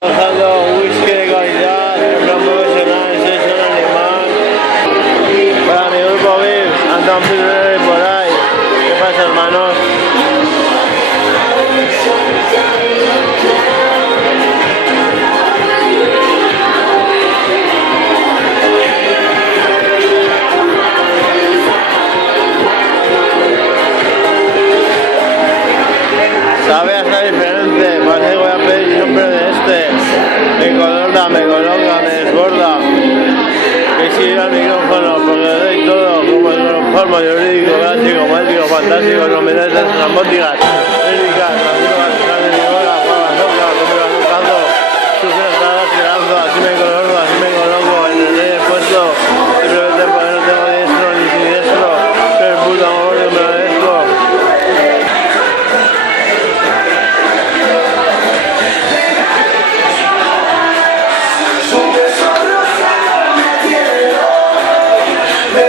Usando whisky de calidad, un plan profesional, sesión animal. Para mi grupo VIP, andan primeros por ahí. ¿Qué pasa, hermanos? Sabe hasta diferente, parece que voy a pedir siempre de este. Me coloca, me desborda. Que siga el micrófono, porque le doy todo, como el cloroformo, jurídico, básico, mágico, fantástico, novedades, trambóticas, técnicas,